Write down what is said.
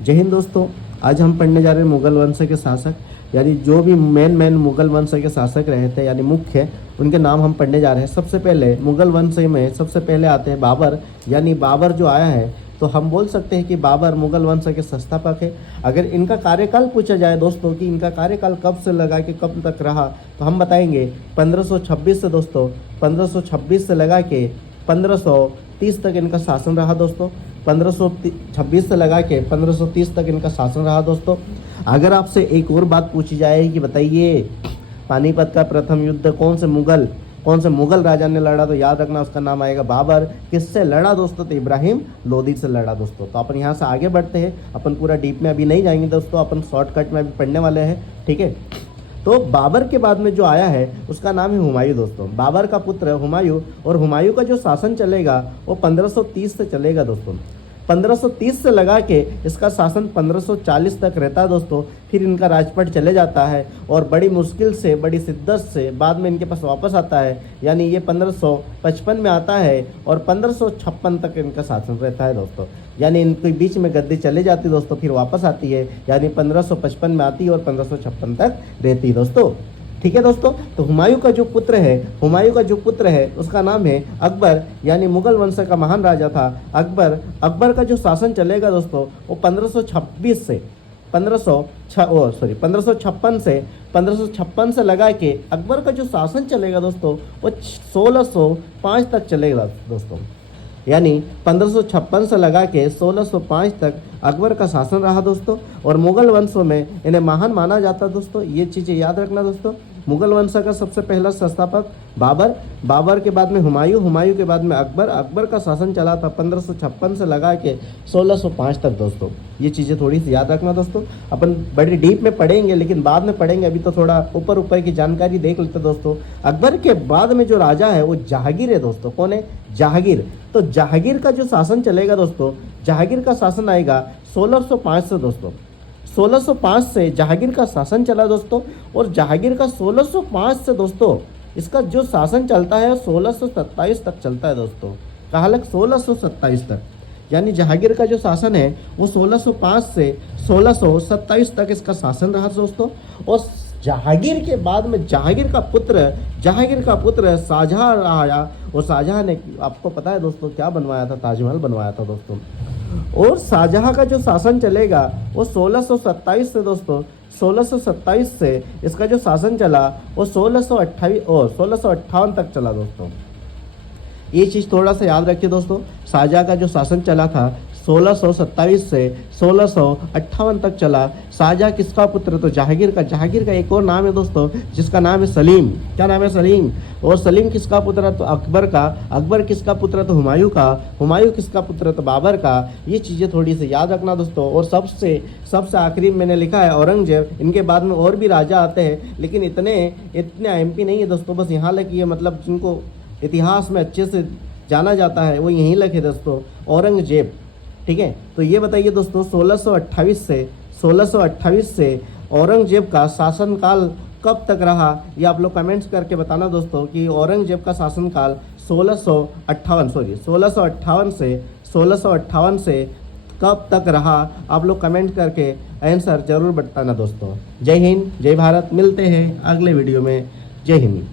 जय हिंद दोस्तों। आज हम पढ़ने जा रहे हैं मुगल वंश के शासक, यानी जो भी मेन मुगल वंश के शासक रहे थे यानी मुख्य, उनके नाम हम पढ़ने जा रहे हैं। सबसे पहले मुगल वंश में सबसे पहले आते हैं बाबर, यानी बाबर जो आया है तो हम बोल सकते हैं कि बाबर मुगल वंश के संस्थापक है। अगर इनका कार्यकाल पूछा जाए दोस्तों कि इनका कार्यकाल कब से लगा के कब तक रहा, तो हम बताएंगे 1526 से दोस्तों, 1526 से लगा के 1530 तक इनका शासन रहा दोस्तों। 1526 से लगा के 1530 तक इनका शासन रहा दोस्तों। अगर आपसे एक और बात पूछी जाए कि बताइए पानीपत का प्रथम युद्ध कौन से मुगल राजा ने लड़ा, तो याद रखना उसका नाम आएगा बाबर। किससे लड़ा दोस्तों? तो इब्राहिम लोदी से लड़ा दोस्तों। तो अपन यहाँ से आगे बढ़ते हैं, अपन पूरा डीप में अभी नहीं जाएंगे दोस्तों, अपन शॉर्टकट में अभी पढ़ने वाले हैं, ठीक है। तो बाबर के बाद में जो आया है उसका नाम है हुमायूं दोस्तों। बाबर का पुत्र हुमायूं, और हुमायूं का जो शासन चलेगा वो 1530 से चलेगा दोस्तों। 1530 से लगा के इसका शासन 1540 तक रहता है दोस्तों। फिर इनका राजपाट चले जाता है और बड़ी मुश्किल से, बड़ी शिद्दत से बाद में इनके पास वापस आता है, यानी ये 1555 में आता है और 1556 तक इनका शासन रहता है दोस्तों। यानी इनके बीच में गद्दी चले जाती है दोस्तों, फिर वापस आती है, यानी 1555 में आती है और 1556 तक रहती है दोस्तों, ठीक है दोस्तों। तो हुमायूं का जो पुत्र है उसका नाम है अकबर, यानी मुगल वंश का महान राजा था अकबर का जो शासन चलेगा दोस्तों वो 1556 से लगा के अकबर का जो शासन चलेगा दोस्तों वो 1605 तक चलेगा दोस्तों। यानी 1556 से लगा के 1605 तक अकबर का शासन रहा दोस्तों। और मुगल वंशों में इन्हें महान माना जाता दोस्तों, ये चीज़ें याद रखना दोस्तों। मुगल वंश का सबसे पहला संस्थापक बाबर के बाद में हुमायूं के बाद में अकबर का शासन चला था 1556 से लगा के 1605 तक दोस्तों। ये चीज़ें थोड़ी सी याद रखना दोस्तों, अपन बड़ी डीप में पढ़ेंगे लेकिन बाद में पढ़ेंगे, अभी तो थोड़ा ऊपर की जानकारी देख लेते दोस्तों। अकबर के बाद में जो राजा है वो जहांगीर है दोस्तों। कौन है? जहांगीर। तो जहांगीर का जो शासन चलेगा दोस्तों, जहांगीर का शासन आएगा 1605 से दोस्तों। 1605 से जहांगीर का शासन चला दोस्तों। और जहांगीर का 1605 से दोस्तों इसका जो शासन चलता है 1627 तक चलता है दोस्तों। कहाँ लग? 1627 तक। यानी जहांगीर का जो शासन है वो 1605 से 1627 तक इसका शासन रहा दोस्तों। और जहांगीर के बाद में जहांगीर का पुत्र शाहजहां आया, और शाहजहां ने, आपको पता है दोस्तों क्या बनवाया था? ताजमहल बनवाया था दोस्तों। और शाहजहां का जो शासन चलेगा वो 1627 से दोस्तों, 1627 से इसका जो शासन चला वो 1628 और 1658 तक चला दोस्तों। ये चीज़ थोड़ा सा याद रखिए दोस्तों। शाहजहां का जो शासन चला था 1627 से 1658 तक चला। शाहजहां किसका पुत्र? तो जहांगीर का एक और नाम है दोस्तों जिसका नाम है सलीम। क्या नाम है? सलीम। और सलीम किसका पुत्र है? तो अकबर किसका पुत्र है? तो हुमायूं किसका पुत्र है? तो बाबर का। ये चीज़ें थोड़ी सी याद रखना दोस्तों। और सबसे आखिरी में मैंने लिखा है औरंगजेब। इनके बाद में और भी राजा आते हैं लेकिन इतने एमपी नहीं है दोस्तों, बस यहाँ लगे, मतलब जिनको इतिहास में अच्छे से जाना जाता है वो यहीं लगे दोस्तों, औरंगजेब, ठीक है। तो ये बताइए दोस्तों 1628 से औरंगजेब का शासनकाल कब तक रहा, ये आप लोग कमेंट्स करके बताना दोस्तों कि औरंगजेब का शासनकाल 1658 से कब तक रहा। आप लोग कमेंट करके आंसर जरूर बताना दोस्तों। जय हिंद, जय भारत। मिलते हैं अगले वीडियो में। जय हिंद।